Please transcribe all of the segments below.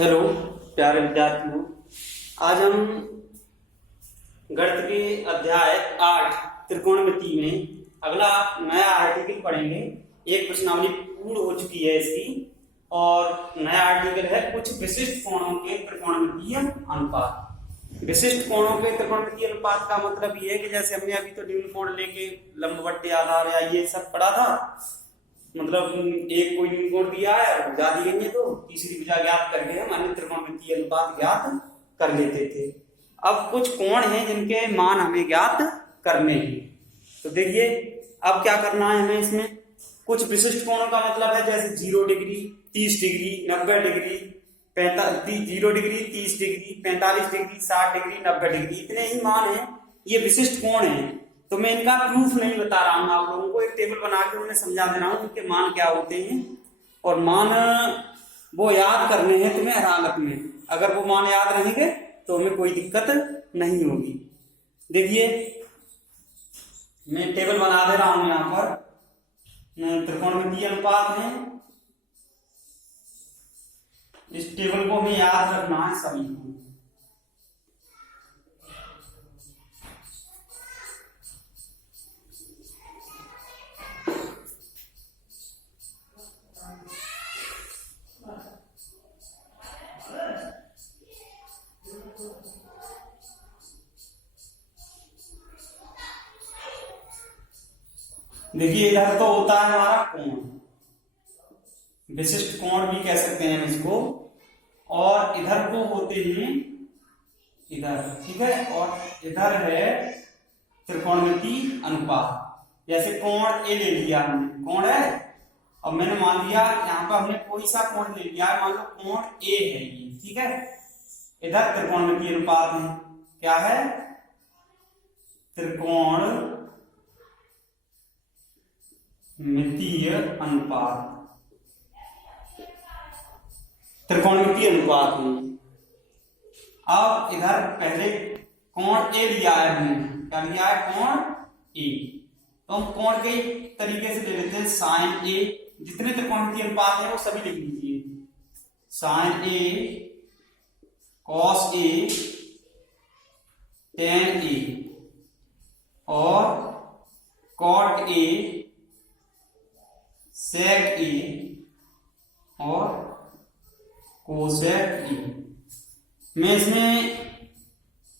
Hello प्यारे विद्यार्थियों, आज हम गणित के अध्याय 8 त्रिकोणमिति में अगला नया आर्टिकल पढ़ेंगे। एक प्रश्नावली पूर्ण हो चुकी है इसकी और नया आर्टिकल है कुछ विशिष्ट कोणों के त्रिकोणमितीय अनुपात। विशिष्ट कोणों के त्रिकोणमितीय अनुपात का मतलब ये है कि जैसे हमने अभी तो न्यून कोण लेके लंबवत आधार या ये सब पढ़ा था, मतलब एक कोई न्यून कोण दिया है और भुजा दी गई है तो तीसरी भुजा ज्ञात करके हम अन्य त्रिकोणमितीय अनुपात ज्ञात कर लेते थे। अब कुछ कोण हैं जिनके मान हमें ज्ञात करने हैं। तो देखिए अब क्या करना है हमें इसमें। कुछ विशिष्ट कोणों का मतलब है जैसे 0 degree, 30 degree, 90 degree, 0 degree, 30 degree, 45 degree, 60 degree, 90 degree, इतने ही मान हैं। ये विशिष्ट कोण हैं। तो मैं इनका प्रूफ नहीं बता रहा हूँ, आप लोगों को एक टेबल बना के उन्हें समझा दे रहा हूँ उनके मान क्या होते हैं और मान वो याद करने हैं तुम्हें हरागत में। अगर वो मान याद रहेंगे तो हमें कोई दिक्कत नहीं होगी। देखिए मैं टेबल बना दे रहा हूं यहाँ पर, त्रिकोणमितीय अनुपात है। इस टेबल को हमें याद रखना है सभी को। देखिए इधर तो होता है हमारा कोण, विशिष्ट कोण भी कह सकते हैं इसको, और इधर को होते हैं इधर, ठीक है। और इधर है त्रिकोणमितीय अनुपात। जैसे कोण ए ले लिया हमने, कोण है, अब मैंने मान लिया यहाँ पर हमने कोई सा कोण ले लिया है, मान लो कोण ए है ये, ठीक है। इधर त्रिकोणमितीय अनुपात है, क्या है, त्रिकोण मितीय अनुपात, त्रिकोणमितीय अनुपात में। अब इधर पहले कोण ए लिया है हमने, क्या लिया है, कोण ए। तो हम कोण के तरीके से ले लेते हैं साइन ए। जितने त्रिकोणमितीय अनुपात है वो सभी लिख लीजिए, sign A, cos A, ten ए और कॉट ए, सेक ए और कोसेक ए। मैं इसमें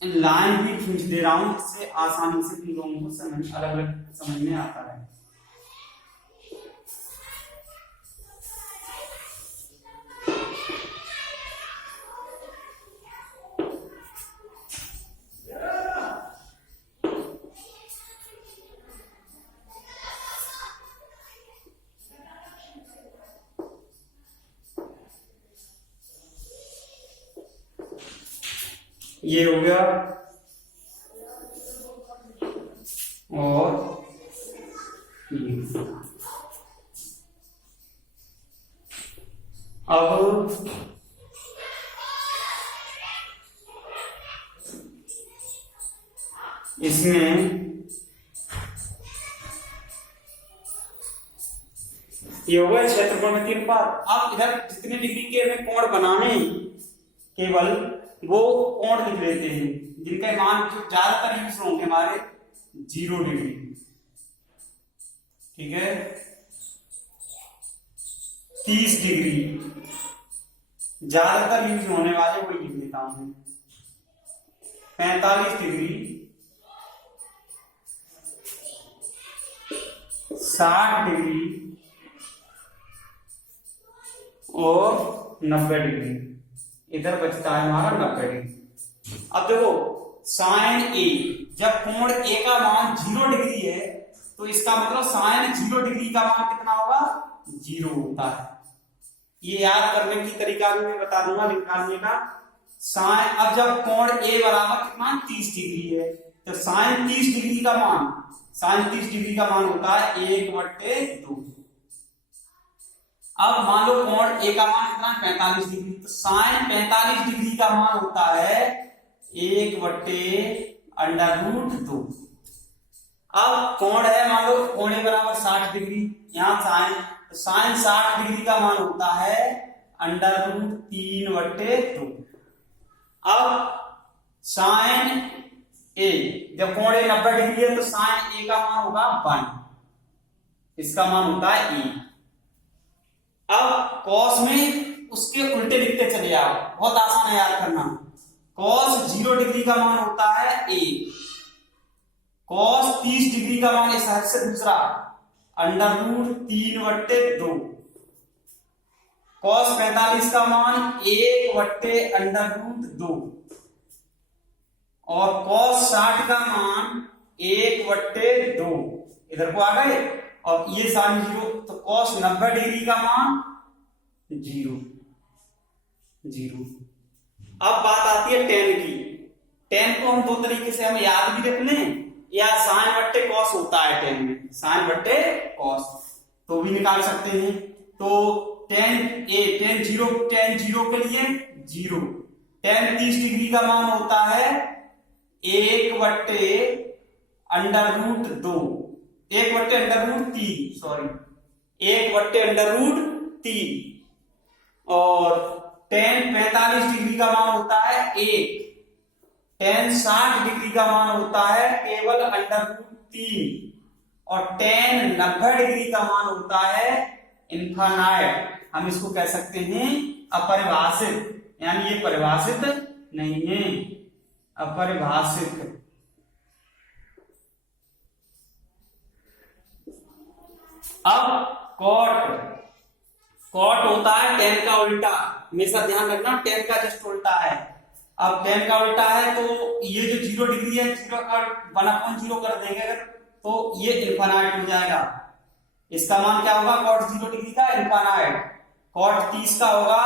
लाइन भी खींच दे रहा हूं जिससे आसानी से तुम लोगों को समझ अलग अलग समझ में आता है। ये हो गया और अब इसमें ये हो गया त्रिकोणमितीय अनुपात। अब इधर जितने डिग्री के हमें कोण बनाने केवल वो कोण लिख लेते हैं जिनके मान जो ज्यादातर यूज होंगे हमारे 0 डिग्री, ठीक है, 30 डिग्री ज्यादातर यूज होने वाले वही लिख लेता हूं, 45 डिग्री, 60 डिग्री और 90 डिग्री। इधर बचता है हमारा 90 डिग्री। अब देखो साइन ए, जब कोण ए का मान 0 डिग्री है तो इसका मतलब साइन 0 डिग्री का मान कितना होगा, 0 होता है। ये याद करने की तरीका भी मैं बता दूंगा निकालने का। साइन, अब जब कोण ए बराबर कितना 30 डिग्री है तो साइन 30 डिग्री का मान, साइन 30 डिग्री का मान होता है 1/2। अब मान लो कोण ए का मान कितना 45 डिग्री, तो साइन 45 डिग्री का मान होता है 1/√2। अब कोण है, मान लो कोण ए बराबर 60 डिग्री, यहाँ साइन, तो साइन 60 डिग्री का मान होता है √3/2। अब साइन ए, जब कोण ए 90 डिग्री है तो साइन ए का मान होगा 1, इसका मान होता है ए। अब कॉस में उसके उल्टे लिखते चले जाओ, बहुत आसान है याद करना। कॉस 0 डिग्री का मान होता है 1, कॉस 30 डिग्री का मान इस हद से दूसरा √3/2, कॉस 45 का मान 1/√2 और कॉस 60 का मान 1/2। इधर को आ गए और ये साइन 0, तो कॉस 90 डिग्री का मान 0। अब बात आती है टेन की। टेन को हम दो तरीके से हम याद भी रख लें या साइन बट्टे कॉस होता है टेन में, साइन बट्टे कॉस तो भी निकाल सकते हैं। तो टेन 0 के लिए 0, टेन 30 डिग्री का मान होता है 1/√2, 1/√3 और टेन 45 डिग्री का मान होता है 1, टेन 60 डिग्री का मान होता है केवल √3 और टेन 90 डिग्री का मान होता है इनफाइनाइट। हम इसको कह सकते हैं अपरिभाषित, यानी ये परिभाषित नहीं है, अपरिभाषित। अब कॉट होता है टेन का उल्टा, हमेशा ध्यान रखना टेन का जस्ट उल्टा है। अब टेन का उल्टा है तो ये जो 0 डिग्री है 0 का 1/0 कर देंगे अगर, तो ये इनफाइनाइट हो जाएगा। इसका मान क्या होगा कॉट 0 डिग्री का इनफाइनाइट, कॉट 30 का होगा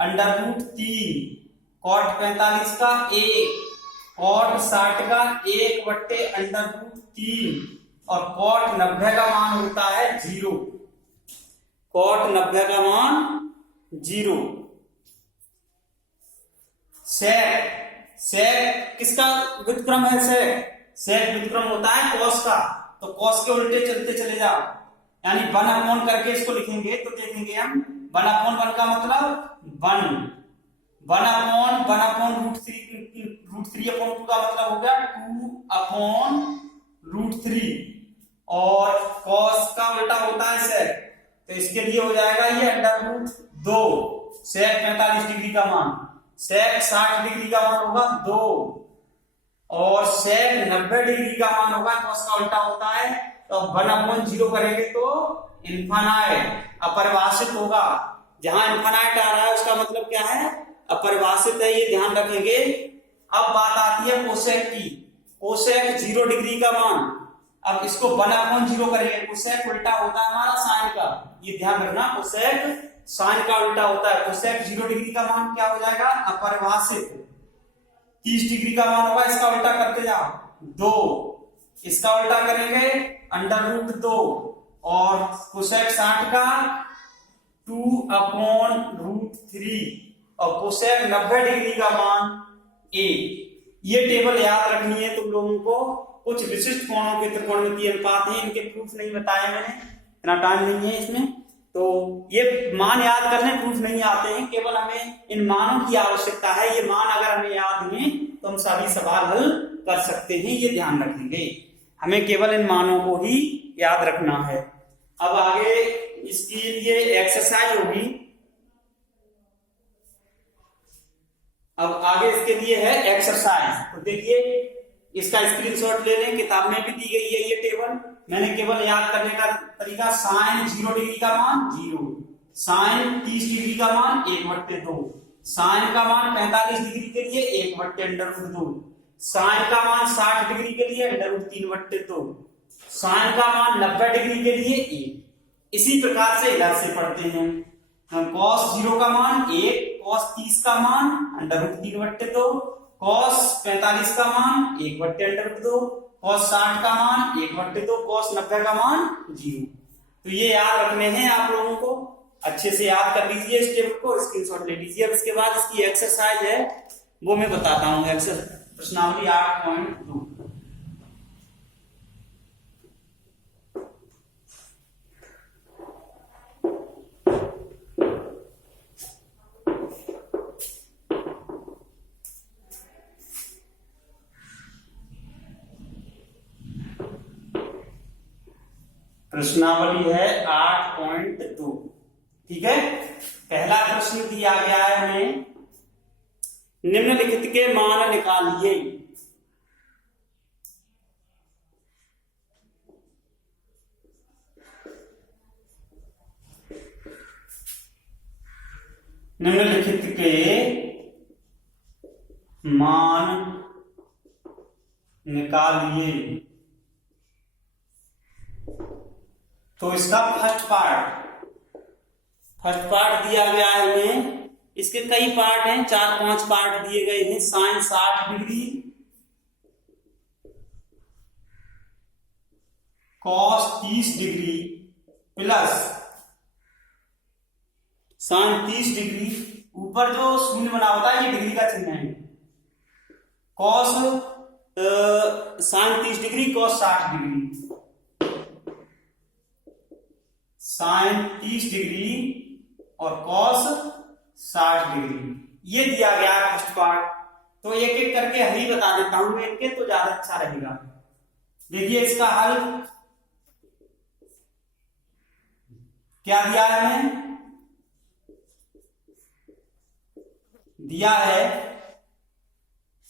√3, कॉट 45 का 1, कॉट 60 का 1/√3 और कॉट 90 का मान होता है 0, कॉट 90 का मान 0। सेक किसका व्युत्क्रम है? सेक व्युत्क्रम होता है कॉस का, तो कॉस के उल्टे चलते चले जाओ, यानी 1/, करके इसको लिखेंगे तो देखेंगे हम 1/1 का मतलब 1/√3/√2 का मतलब हो गया 2/√3 और कॉस का उल्टा होता है सेक, तो इसके लिए हो जाएगा ये √2। सेक 45 डिग्री का मान, सेक 60 डिग्री का मान होगा 2 और सेक 90 डिग्री का मान होगा, कॉस का उल्टा होता है, तो 1/0 करेंगे तो इनफाइनाइट, अपरिभाषित होगा। जहां इनफाइनाइट आ रहा है उसका मतलब क्या है? अपरिभाषित है, ये ध्यान रखेंगे। अब बात आती है कोसेक की। कोसेक 0 डिग्री का मान, अब इसको 1/0 करेंगे, कोसेक उल्टा होता है हमारा साइन का, ये ध्यान रखना, कोसेक साइन का उल्टा होता है। कोसेक 0 डिग्री का मान क्या हो जाएगा? अपरिभाषित। 30 डिग्री का मान होगा, इसका उल्टा करते जाओ 2, इसका उल्टा करेंगे √2 और कोसेक 60 का 2/√3 और कोसेक 90 डिग्री का मान 1। ये टेबल याद रखनी है तुम लोगों को। कुछ विशिष्ट कोणों के त्रिकोणमितीय अनुपात हैं, इनके प्रूफ नहीं बताए मैंने, इतना टाइम नहीं है इसमें, तो ये मान याद करने प्रूफ नहीं आते हैं, केवल हमें इन मानों की आवश्यकता है। ये मान अगर हमें याद हैं तो हम सभी सवाल हल कर सकते हैं, ये ध्यान रखेंगे। हमें केवल इन मानों को ही याद रखना है। अब आगे इसके लिए एक्सरसाइज होगी। अब आगे इसके लिए है एक्सरसाइज, तो देखिए इसका स्क्रीनशॉट ले लें, किताब में भी दी गई है ये टेबल। मैंने केवल याद करने का तरीका, साइन 0 डिग्री का मान 0, साइन 30 डिग्री का मान 1/2, साइन का मान 45 डिग्री के लिए 1/√2, साइन का मान 60 डिग्री के लिए √3/2, साइन का मान 90 डिग्री के लिए 1। इसी प्रकार से इधर से पढ़ते हैं। कॉस 0 का मान 1, कॉस 30 का मान √3/2, कॉस 45 का मान 1/√2, कॉस 60 का मान 1/2, कॉस 90 का मान 0। तो ये याद रखने हैं आप लोगों को, अच्छे से याद कर लीजिए इस टेबल को, स्क्रीनशॉट ले लीजिए। इसके बाद इसकी एक्सरसाइज है वो मैं बताता हूं। प्रश्नावली 8.2। प्रश्नावली है 8.2। ठीक है, पहला प्रश्न दिया गया है हमें, निम्नलिखित के मान निकालिए। निम्नलिखित के मान निकालिए। तो इसका फर्स्ट पार्ट दिया गया है हमें। इसके कई पार्ट हैं, 4-5 पार्ट दिए गए हैं। Sine 60 degree, cos 30 degree plus sine 30 degree. ऊपर जो शून्य बना होता है ये डिग्री का चिन्ह है। Cos sine 30 degree, cos 60 degree, sine 30 degree और कॉस 60 डिग्री। ये दिया गया है फर्स्ट पार्ट। तो एक एक करके हल ही बता देता हूं एक के, तो ज्यादा अच्छा रहेगा। देखिए इसका हल क्या दिया है हमें, दिया है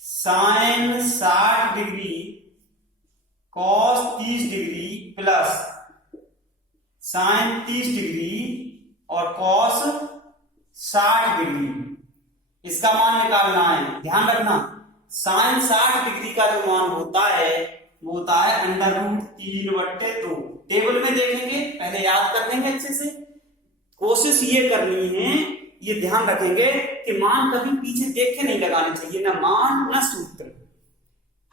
sine 60 degree cos 30 degree plus sine 30 degree और कॉस 60 डिग्री। इसका मान निकालना है। ध्यान रखना, साइन 60 डिग्री का जो मान होता है वो होता है √3/2। टेबल में देखेंगे, पहले याद कर लेंगे अच्छे से। कोशिश ये करनी है, ये ध्यान रखेंगे कि मान कभी पीछे देख के नहीं लगाने चाहिए, ना मान ना सूत्र।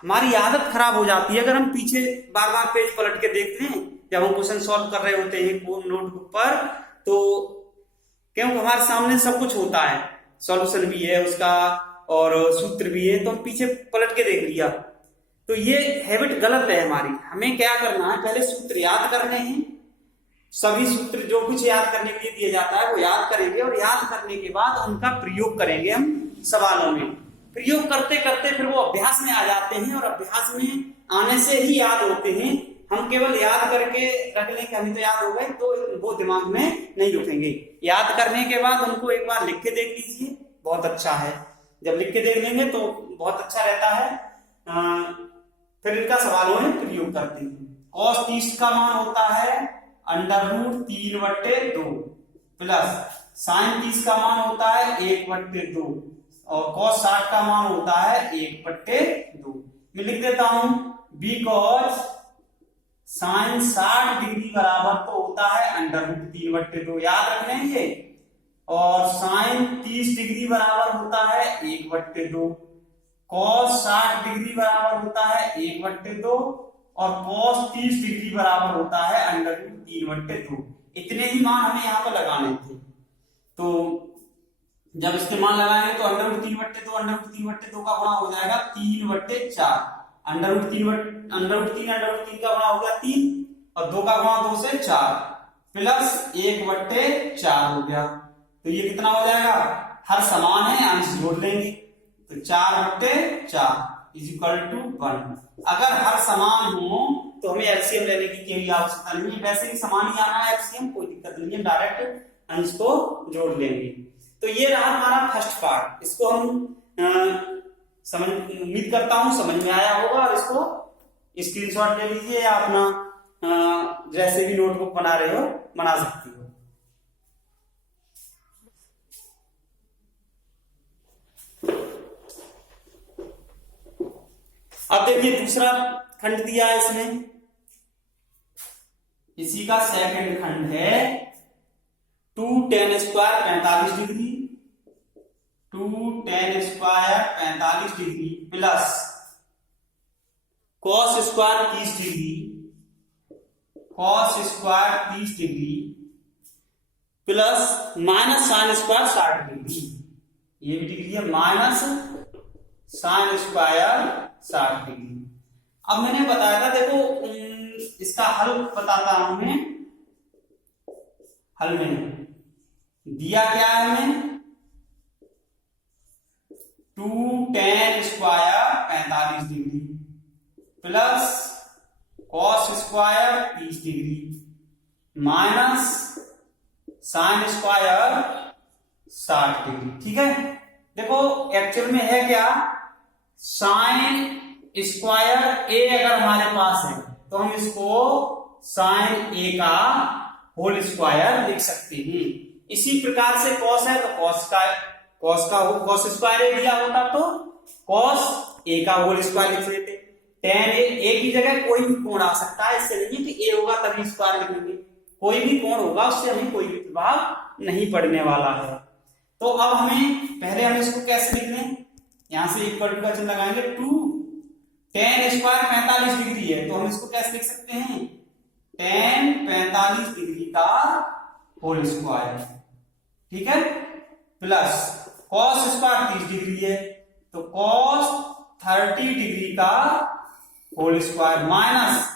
हमारी आदत खराब हो जाती है अगर हम पीछे बार बार पेज पलट के देखते हैं जब हम क्वेश्चन सॉल्व कर रहे होते हैं नोटबुक पर। तो क्योंकि हमारे सामने सब कुछ होता है, सॉल्यूशन भी है उसका और सूत्र भी है, तो हम पीछे पलट के देख लिया। तो ये हैबिट गलत है हमारी। हमें क्या करना है, पहले सूत्र याद करने हैं। सभी सूत्र जो कुछ याद करने के लिए दिया जाता है वो याद करेंगे, और याद करने के बाद उनका प्रयोग करेंगे हम सवालों में। प्रयोग करते करते फिर वो अभ्यास में आ जाते हैं, और अभ्यास में आने से ही याद होते हैं। हम केवल याद करके रख लें कि हमें तो याद हो गए, तो वो दिमाग में नहीं रुकेंगे। याद करने के बाद उनको एक बार लिख के देख लीजिए, बहुत अच्छा है। जब लिख के देख लेंगे तो बहुत अच्छा रहता है। फिर इनका सवालों में प्रयोग करते हैं। कॉस 30 का मान होता है √3/2 प्लस साइन 30 का मान होता है 1/2 और कॉस 60 का मान होता है 1/2। मैं लिख देता हूं, बिकॉज साइन 60 डिग्री बराबर तो होता है √3/2, याद रख लें ये। और साइन 30 डिग्री बराबर होता है 1/2, कॉस 60 डिग्री बराबर होता है 1/2 और कॉस 30 डिग्री बराबर होता है √3/2। इतने ही मान हमें यहाँ पर लगाने थे। तो जब इसके मान लगाएंगे तो √3/2 का गुणा हो जाएगा 3/4। √3 का गुणा हो गया 3 और 2 का गुणा 2 से 4 प्लस 1/4 हो गया। तो ये कितना हो जाएगा, हर समान है, अंश जोड़ लेंगे तो 4/4 = 1। अगर हर समान हो तो हमें एलसीएम लेने की कोई आवश्यकता नहीं है, वैसे ही समान ही आना है एलसीएम, कोई दिक्कत नहीं है, डायरेक्ट अंश को जोड़ लेंगे। तो ये रहा हमारा फर्स्ट पार्ट। इसको हम समझ, उम्मीद करता हूं समझ में आया होगा, और इसको स्क्रीनशॉट ले लीजिए या अपना जैसे भी नोटबुक बना रहे हो बना सकती हो। अब देखिए दूसरा खंड दिया है इसमें, इसी का सेकंड खंड है 2tan² 45 degree, 2tan² 45 degree plus cos² 30 degree, cos² 30 degree plus -sin² 60 degree. ये भी डिग्री है, -sin² 60 डिग्री। अब मैंने बताया था, देखो इसका हल बताता हूं मैं। हल में दिया क्या है हमें, 2tan² 45 degree plus cos² 30 degree minus sine square 60 degree. ठीक है, देखो एक्चुअल में है क्या, साइन स्क्वायर ए अगर हमारे पास है तो हम इसको साइन ए का होल स्क्वायर लिख सकते हैं। इसी प्रकार से कॉस है तो कॉस स्क्वायर ए दिया होता तो कॉस ए का होल स्क्वायर लिख लेते। टेन ए की जगह कोई भी कोण आ सकता है, इससे नहीं कि ए होगा तभी स्क्वायर लिखेंगे, कोई भी कोण होगा उससे हमें कोई भी प्रभाव नहीं पड़ने वाला है। तो अब पहले हम इसको कैसे लिख लें, यहां से इक्वल टू का चिन्ह लगाएंगे, 2 टेन स्क्वायर 45 डिग्री है तो हम इसको कैसे लिख सकते हैं, टेन 45 डिग्री का होल स्क्वायर। ठीक है, प्लस कॉस स्क्वायर 30 डिग्री है तो कॉस 30 डिग्री का whole square, minus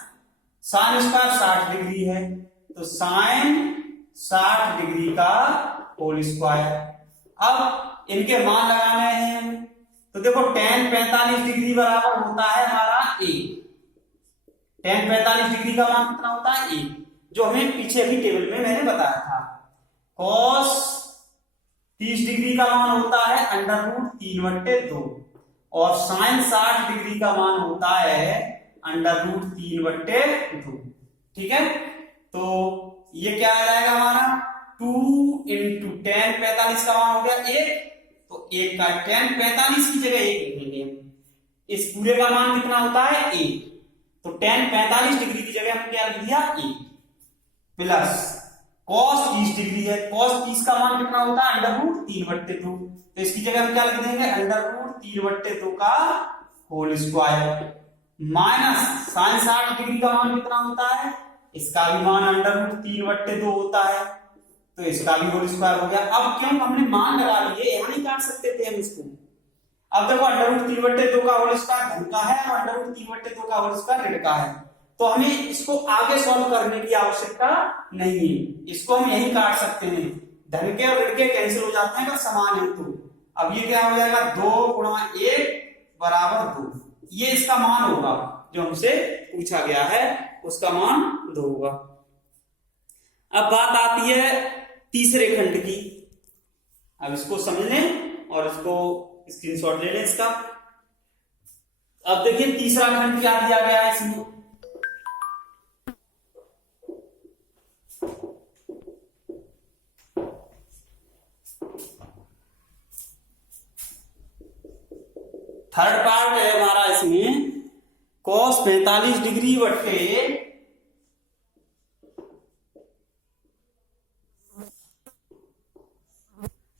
sine square 60 degree है तो साइन 60 डिग्री का होल स्क्वायर। अब इनके मान लगाने हैं तो देखो टेन 45 डिग्री बराबर होता है हमारा ए, टेन 45 डिग्री का मान कितना होता है ए, जो हमें पीछे भी टेबल में मैंने बताया था। कॉस 30 डिग्री का मान होता है √3/2 और साइन 60 डिग्री का मान होता है √3/2। ठीक है, तो ये क्या आ जाएगा हमारा 2 × 10 45 का मान हो गया 1, तो 1 का 10 45 की जगह 1 लिखेंगे। इस पूरे का मान कितना होता है 1, तो 10 45 डिग्री की जगह हमने क्या लिख दिया 1, प्लस cos 30 डिग्री है, cos 30 का मान कितना होता है √3/2, तो इसकी जगह हम क्या लिख देंगे √3/2 का whole square, minus sine 60 degree का मान कितना होता है, इसका भी मान √3/2 होता है तो इसका भी होल स्क्वायर हो गया। अब क्यों हमने मान लगा लिए, यहां नहीं काट सकते थे हम इसको। अब देखो √3/2 का होल स्क्वायर धन का है और √3/2 का होल स्क्वायर ऋण का है, तो हमें इसको आगे सॉल्व करने की आवश्यकता नहीं है, इसको हम यही काट सकते हैं। धन के और ऋण के कैंसिल हो जाते हैं अगर समान है तो। अब ये क्या हो जाएगा 2 × 1 = 2, ये इसका मान होगा जो हमसे पूछा गया है, उसका मान 2 होगा। अब बात आती है तीसरे खंड की, अब इसको समझ लें और इसको स्क्रीनशॉट ले लें इसका। अब देखिए तीसरा खंड क्या दिया गया है इसमें, थर्ड पार्ट है हमारा इसमें cos 45 डिग्री बट्टे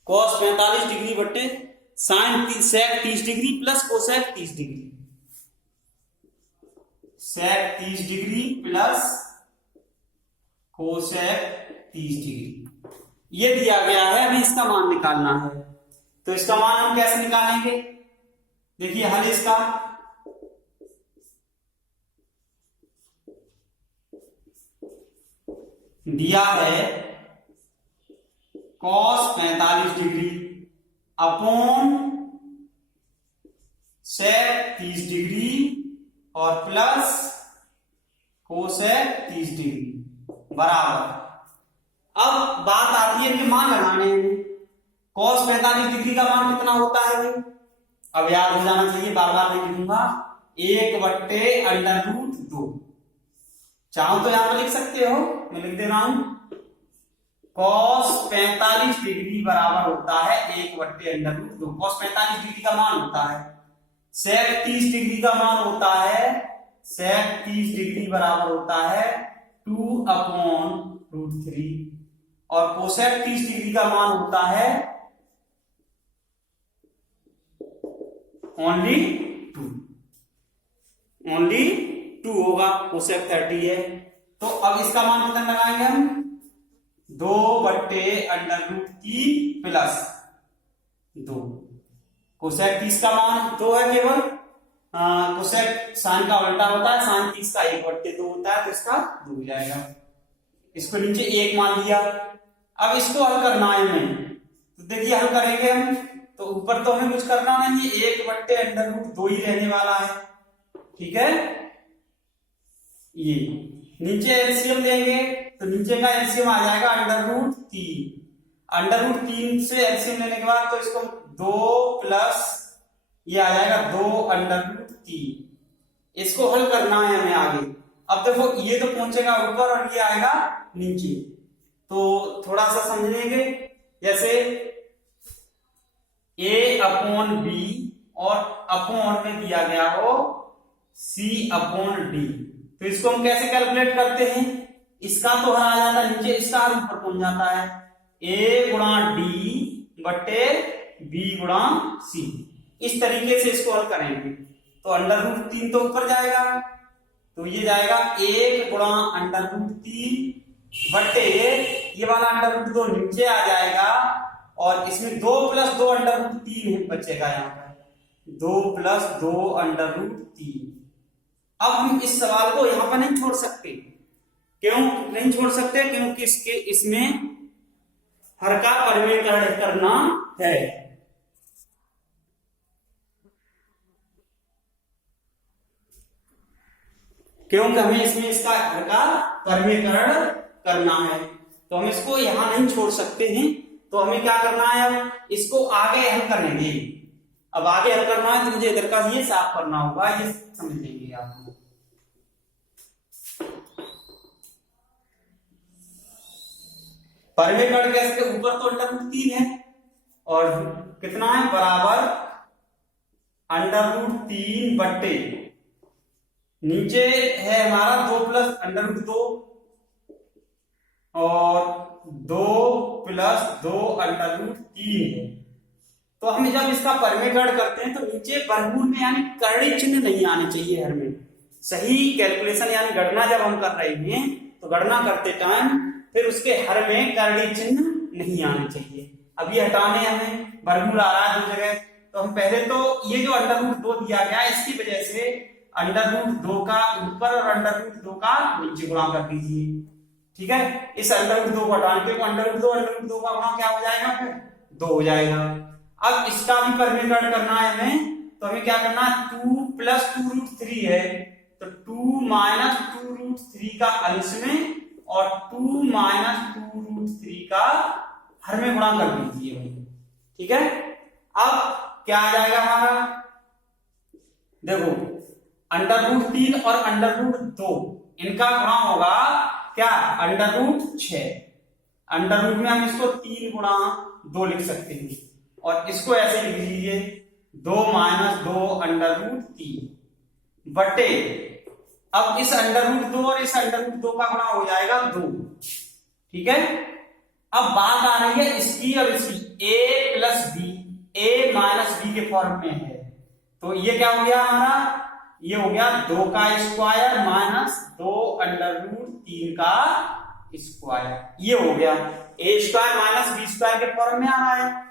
cos 45 डिग्री बट्टे sine sec 30 degree plus cosec 30 degree, sec 30 degree plus cosec 30 degree, ये दिया गया है, हमें इसका मान निकालना है। तो इसका मान हम कैसे निकालेंगे, देखिए हल इसका दिया है cos 45 degree upon sec 30 degree और प्लस कोसेक 30 डिग्री बराबर। अब बात आती है कि मान लगाने हैं, cos 45 डिग्री का मान कितना होता है भाई, अब याद हो जाना चाहिए, बार बार नहीं लिखूंगा, 1/√2, चाहो तो यहां पर लिख सकते हो, मैं लिख दे रहा हूं, cos 45 डिग्री बराबर होता है 1/√2, cos 45 डिग्री का मान होता है, sec 30 डिग्री का मान होता है, sec 30 डिग्री बराबर होता है 2/√3 और कोसेक 30 डिग्री का मान होता है ओनली 2 होगा, कोसेक 30 है। तो अब इसका मान कितना लगाएंगे हम, 2/√3 प्लस 2, कोसेक 30 का मान 2 है केवल, कोसेक साइन का उल्टा होता है, साइन 30 का 1/2 होता है तो इसका 2 हो जाएगा, इसको नीचे 1 मान दिया। अब इसको हल करना है हमें, तो देखिए हल करेंगे हम, तो ऊपर तो हमें कुछ करना नहीं है, 1/√2 ही रहने वाला है। ठीक है, ये नीचे एलसीएम लेंगे तो नीचे का एलसीएम आ जाएगा √3। √3 से एलसीएम लेने के बाद तो इसको 2 प्लस ये आ जाएगा 2√3। इसको हल करना है हमें आगे। अब देखो ये तो पहुंचेगा ऊपर और ये आएगा नीचे, तो थोड़ा सा समझेंगे। जैसे a/b और अपॉन में दिया गया हो c/d, तो इसको हम कैसे कैलकुलेट करते हैं? इसका तो हर आ जाता है नीचे, इसका हर ऊपर पहुंच जाता है। a गुणा d बटे b गुणा c, इस तरीके से इसको हल करेंगे। तो √3 तो ऊपर जाएगा, तो ये जाएगा 1 गुणा √3 बटे ये वाला √2 नीचे आ जाएगा, और इसमें 2 प्लस 2 √3 बचेगा यहाँ पर, 2 प्लस 2 √3। अब हम इस सवाल को यहां पर नहीं छोड़ सकते। क्यों नहीं छोड़ सकते? क्योंकि इसमें हर का परिमेयकरण करना है। क्योंकि हमें इसमें इसका हर का परिमेयकरण करना है, तो हम इसको यहां नहीं छोड़ सकते हैं। तो हमें क्या करना है, अब इसको आगे हल करेंगे। अब आगे हल करना है तो मुझे इधर का ये साफ करना होगा, ये समझ लेंगे आप। परिमेयकरण कैसे? ऊपर तो √3 है और कितना है बराबर √3 बटे नीचे है हमारा 2 प्लस √2 और 2 प्लस 2 √3 है। तो हम जब इसका परिमेयकरण करते हैं तो नीचे वर्गमूल में यानी करड़ी चिन्ह नहीं आने चाहिए हर में। सही कैलकुलेशन यानी गणना जब हम कर रहे हैं तो गणना करते टाइम फिर उसके हर में करड़ी चिन्ह नहीं आने चाहिए। अब ये हटाने हमें वर्गमूल आ रहा है 2 जगह, तो हम पहले तो ये जो √2 दिया गया इसकी वजह से √2 का ऊपर और √2 का नीचे गुणा कर दीजिए। ठीक है, इस √2 को हटाने के √2 का गुणा क्या हो जाएगा, फिर 2 हो जाएगा। अब इसका भी परिमेयकरण करना है हमें, तो हमें क्या करना है, 2 प्लस 2√3 है, तो 2 माइनस 2√3 का अंश में और 2 माइनस 2√3 का हर में गुणा कर दीजिए। ठीक है, अब क्या आ जाएगा हमारा, देखो √3 और √2 इनका गुणा होगा क्या, √6। अंडर रूट में हम इसको 3 गुणा 2 लिख सकते हैं, और इसको ऐसे लिख लीजिए 2 माइनस 2 √3 बटे, अब इस √2 और इस √2 का गुणा हो जाएगा 2। ठीक है, अब बात आ रही है इसकी और इसकी, a plus B, a minus B के फॉर्म में है, तो ये क्या हो गया हमारा, ये हो गया 2 का स्क्वायर माइनस 2 √3 का स्क्वायर, ये हो गया a square minus B square के फॉर्म में आ रहा है।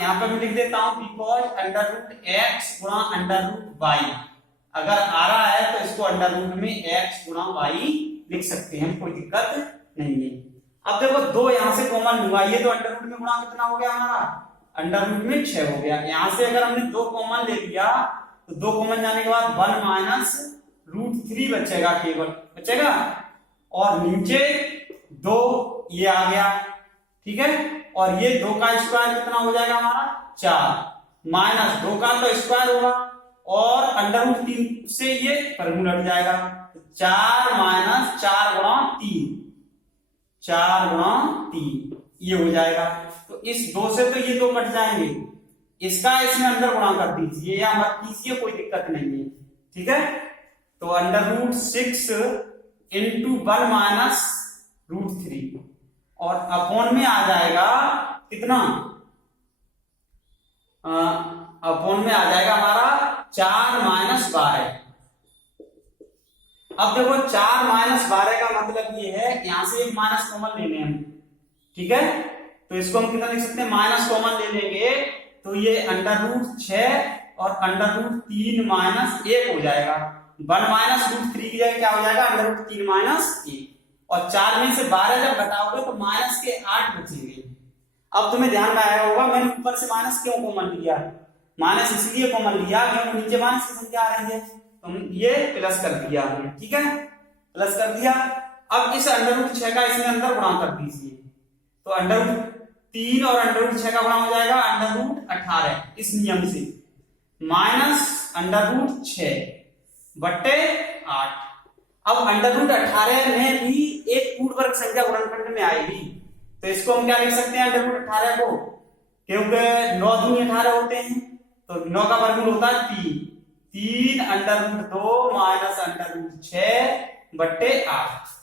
यहाँ पे मैं लिख देता हूं बिकॉज √x गुणा √y, अगर आ रहा है तो इसको अंडर रूट में x गुणा y लिख सकते हैं, कोई दिक्कत नहीं है। अब देखो 2 यहां से कॉमन हुआ, ये तो अंडर रूट में गुणा कितना हो गया हमारा, अंडर रूट में 6 हो गया। यहां से अगर हमने 2 कॉमन ले लिया तो 2 कॉमन जाने के बाद 1 माइनस √3 बचेगा, केवल बचेगा, और नीचे 2 ये आ गया। ठीक है, और ये 2 का स्क्वायर कितना हो जाएगा हमारा 4, माइनस 2 का तो स्क्वायर होगा और √3 से ये वर्गमूल हट जाएगा, 4 माइनस 4 गुणा 3, 4 गुणा 3 ये हो जाएगा। तो इस 2 से तो ये 2 कट जाएंगे, इसका इसमें अंदर गुणा कर दीजिए या मत कीजिए, कोई दिक्कत नहीं है। ठीक है, तो √6 इंटू 1 माइनस √3 और अपॉन में आ जाएगा कितना, अपॉन में आ जाएगा हमारा 4 माइनस 12। अब देखो 4 माइनस 12 का मतलब ये है, यहां से एक माइनस कॉमन ले लें हम। ठीक है, तो इसको हम कितना लिख सकते हैं, माइनस कॉमन ले लेंगे तो ये √6 और √3 माइनस 1 हो जाएगा। 1 माइनस √3 की जगह क्या हो जाएगा, √3 माइनस 1, और 4 में से 12 जब घटाओगे तो माइनस के 8 बचेंगे। अब तुम्हें ध्यान में आया होगा मैंने ऊपर से माइनस क्यों कॉमन लिया, माइनस इसलिए कॉमन लिया क्योंकि नीचे माइनस की संख्या आ रही है, तो ये प्लस कर दिया हमने। ठीक है, प्लस कर दिया। अब इस √6 का इसमें अंदर गुणा कर दीजिए, तो √3 और √6 का गुणा हो जाएगा √18 इस नियम से, माइनस √6 बट्टे 8। अब √18 में भी एक पूर्ण वर्ग संख्या गुणनखंड में आएगी, तो इसको हम क्या लिख सकते हैं √18 को, क्योंकि 9 दूनी 18 होते हैं, तो 9 का वर्गमूल होता है 3 √2 माइनस √6 बट्टे 8,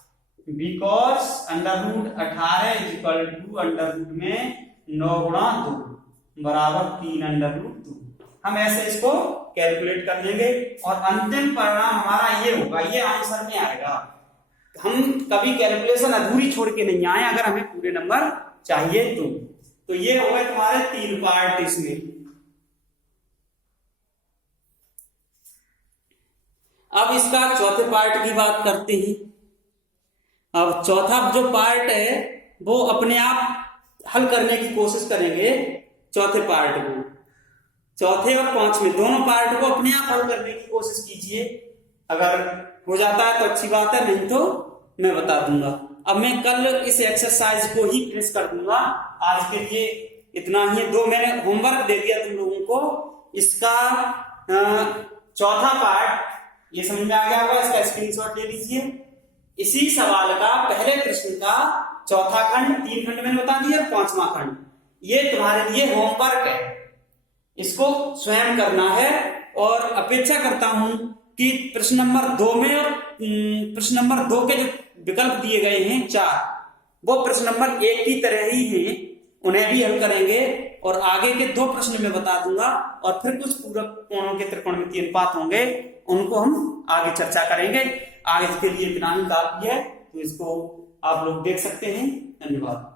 बिकॉज √18 इज इक्वल टू √ में 9 गुणा 2 बराबर 3 √2। हम ऐसे इसको कैलकुलेट कर लेंगे और अंतिम परिणाम हमारा ये होगा, ये आंसर में आएगा। हम कभी कैलकुलेशन अधूरी छोड़ के नहीं आए अगर हमें पूरे नंबर चाहिए तो ये हो गए तुम्हारे 3 पार्ट इसमें। अब इसका चौथे पार्ट की बात करते हैं। अब चौथा जो पार्ट है वो अपने आप हल करने की कोशिश करेंगे, चौथे पार्ट को, चौथे और पांचवें दोनों पार्ट को अपने आप हल करने की कोशिश कीजिए। अगर हो जाता है तो अच्छी बात है, नहीं तो मैं बता दूंगा। अब मैं कल इस एक्सरसाइज को ही फिनिश कर दूंगा, आज के लिए इतना ही है। 2 मैंने होमवर्क दे दिया तुम लोगों को, इसका चौथा पार्ट ये समझ में आ गया होगा, इसका स्क्रीनशॉट ले लीजिए। इसी सवाल का पहले प्रश्न का चौथा खंड, 3 खंड मैंने बता दिया, 5वां खंड ये तुम्हारे लिए होमवर्क है, इसको स्वयं करना है। और अपेक्षा करता हूं कि प्रश्न नंबर 2 में और प्रश्न नंबर 2 के जो विकल्प दिए गए हैं 4, वो प्रश्न नंबर 1 की तरह ही हैं, उन्हें भी हल करेंगे। और आगे के 2 प्रश्न मैं बता दूंगा और फिर कुछ पूरक कोणों के त्रिकोणमितीय अनुपात होंगे, उनको हम आगे चर्चा करेंगे। आगे के लिए इतना ही काफी है, तो इसको आप लोग देख सकते हैं। धन्यवाद।